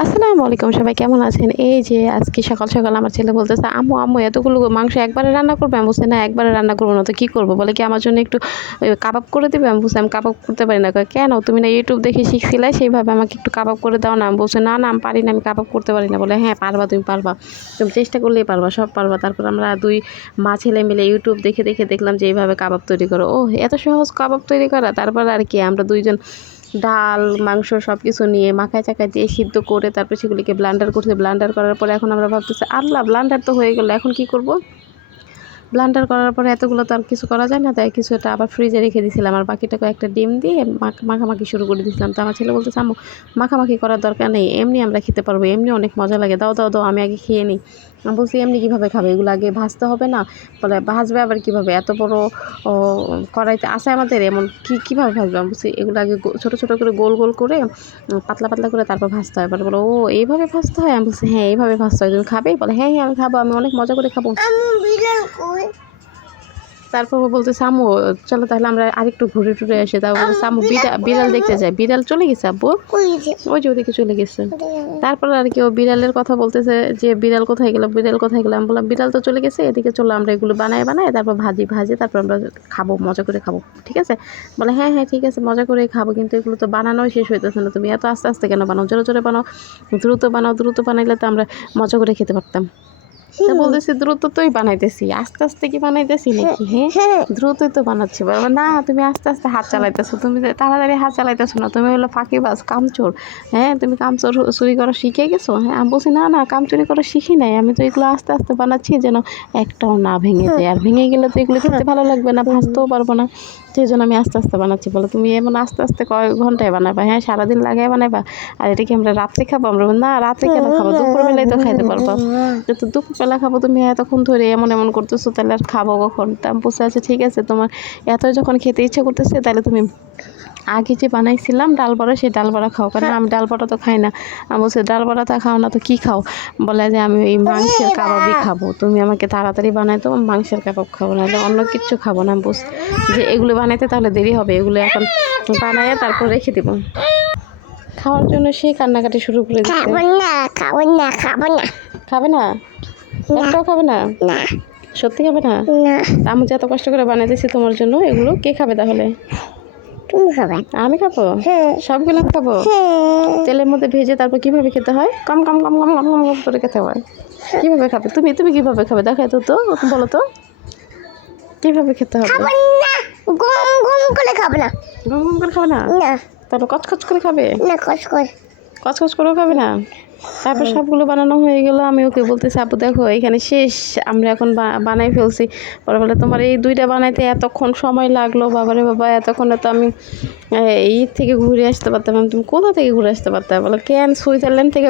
আসসালামু আলাইকুম, সবাই কেমন আছেন? এই যে আজকে সকাল সকাল আমার ছেলে বলতেছে, আম্মু আম্মু, এতগুলো মাংস একবারে রান্না করবে? আমি বলছি, না, একবারে রান্না করব না, তো কী করব? বলে কি, আমার জন্য একটু কাবাব করে দেবে? আমি বলছি, আমি কাবাব করতে পারি না। কেন? তুমি না ইউটিউব দেখে শিখছিলে সেইভাবে আমাকে একটু কাবাব করে দাও না। আমি বলছি, না না, আমি পারি না, আমি কাবাব করতে পারি না। বলে হ্যাঁ পারবা, তুমি পারবা। তুমি চেষ্টা করলেই পারবা, সব পারবা। তারপর আমরা দুই মা ছেলে মিলে ইউটিউব দেখে দেখে দেখলাম যে, এইভাবে কাবাব তৈরি করো। ও এত সহজ কাবাব তৈরি করা। তারপর আর কি, আমরা দুইজন ডাল, মাংস সব কিছু নিয়ে মাখায় চাকায় দিয়ে সিদ্ধ করে তারপরে সেগুলিকে ব্লান্ডার করছে। ব্লান্ডার করার পরে এখন আমরা ভাবতেছি, আল্লাহ ব্লান্ডার তো হয়ে গেলো, এখন কি করব? ব্লান্ডার করার পরে এতগুলো তো আর কিছু করা যায় না, তাই কিছু একটা আবার ফ্রিজে রেখে দিয়েছিলাম আর বাকিটাকে একটা ডিম দিয়ে মাখ- মাখামাখি শুরু করে দিয়েছিলাম তো আমার ছেলে বলতে আম্মু, মাখামাখি করার দরকার নেই, এমনি আমরা খেতে পারব, এমনি অনেক মজা লাগে, দাও দাও দাও, আমি আগে খেয়ে নিই। আমি বলছি, এমনি কীভাবে খাবে? এগুলো আগে ভাজতে হবে না? বলে, ভাজবে আবার কীভাবে? এত বড় কড়াইতে আছে আমাদের, এমন কী, কীভাবে ভাজবে? আমি বলছি, এগুলো আগে ছোটো ছোটো করে গোল গোল করে পাতলা পাতলা করে তারপর ভাজতে হয়। বলে বলো ও, এইভাবে ভাজতে হয়? আমি বলছি হ্যাঁ এইভাবে ভাজতে হয়, তুমি খাবে? বলে হ্যাঁ হ্যাঁ আমি খাব, আমি অনেক মজা করে খাব। তারপর ও বলতে সামু চলো তাহলে আমরা আরেকটু ঘুরে টুরে আসি। তারপর সামু বিড়াল দেখতে যায়। বিড়াল চলে গেছে আব্বু। ওই যে ওদিকে চলে গেছে। তারপর আর কি ও বিড়ালের কথা বলতেছে যে বিড়াল কোথায় গেল? বিড়াল কোথায় গেলাম বললাম বিড়াল তো চলে গেছে এদিকে চলো আমরা এগুলো বানাই বানাই তারপর ভাজি ভাজি তারপর আমরা খাব মজা করে খাব। ঠিক আছে? বলে হ্যাঁ হ্যাঁ ঠিক আছে মজা করেই খাব কিন্তু এগুলো তো বানানোই শেষ হইতেছে না। তুমি এত আস্তে আস্তে কেন বানাও? জোরে জোরে বানাও। দ্রুত বানাও দ্রুত বানাইলে তো আমরা মজা করে খেতে পারতাম। তা বলতেছি দ্রুত তোই বানাইতেছি আস্তে আস্তে কি বানাইতেছি নাকি হ্যাঁ? দ্রুতই তো বানাচ্ছি। বলব না তুমি আস্তে আস্তে হাত চালাইতেছো তুমি তাড়াতাড়ি হাত চালাইতেছো না তুমি হলো ফাঁকিবাজ কামচোর হ্যাঁ? তুমি কামচোর চুরি করা শিখে গেছো? হ্যাঁ আমি বলছি না না কাম চুরি করা শিখি নাই আমি তো এগুলো আস্তে আস্তে বানাচ্ছি যেন একটাও না ভেঙে যায়। আর ভেঙে গেলে তো এগুলো খেতে ভালো লাগবে না ভাজতেও পারব না সেই জন্য আমি আস্তে আস্তে বানাচ্ছি। বলো তুমি এমন আস্তে আস্তে কয়েক ঘন্টায় বানাবা? হ্যাঁ সারাদিন লাগাই বানাবা আর এটা কি আমরা রাত্রে খাব? আমরা না রাত্রে কেন খাব? দুপুরবেলায় তো খাইতে পারব। তো দুপুরবেলা খাব তুমি এতক্ষণ ধরে এমন এমন করতেছো তাহলে আর খাব কখন? তা বসে আছে ঠিক আছে তোমার এত যখন খেতে ইচ্ছে করতেছে তাহলে তুমি আগে যে বানাইছিলাম ডাল বড়া সেই ডাল বড়া খাও কারণ আমি ডাল বড়া তো খাই না। আমি বলছি ডাল বড়া তা খাও না তো কী খাও? বলে যে আমি ওই মাংসের কাবাবই খাব। তুমি আমাকে তাড়াতাড়ি বানাই তো মাংসের কাবাব খাব না অন্য কিচ্ছু খাব না আমি বলছি যে এগুলো বানাইতে তাহলে দেরি হবে এগুলো এখন বানাইয়ে তারপর রেখে দেবো। খাওয়ার জন্য সে কান্নাকাটি শুরু করে দিচ্ছে। খাব না খাব না খাব না। খাবে না? একটাও খাবে না? না। সত্যি খাবে না? না। আমি যে এত কষ্ট করে বানাইতেছি তোমার জন্য এগুলো কে খাবে তাহলে? তুমি খাবে। আমি খাব? হ্যাঁ। সবগুলো খাব? হ্যাঁ। তেলের মধ্যে ভেজে তারপর কীভাবে খেতে হয়? কম কম কম কম কম কম কম করে খেতে হয়। কীভাবে খাবে? তুমি তুমি কীভাবে খাবে? দেখাই তো তো বলো তো। কীভাবে খেতে হবে? না। গম গম করে খাব না। গম গম করে খাবে না? না। তারপর কচকচ করে খাবে? না কষ কর কচকচ করেও খাবে না। তারপর সবগুলো বানানো হয়ে গেল আমি ওকে বলতেছি আপু দেখো এখানে শেষ আমরা এখন বানাই ফেলছি। পরে বলে তোমার এই দুইটা বানাইতে এতক্ষণ সময় লাগল বাবারে বাবা এতক্ষণে তো আমি এই থেকে ঘুরে আসতে পারতাম তুমি কোথা থেকে ঘুরে আসতে পারতাম বলে কেন সুইজারল্যান্ড থেকে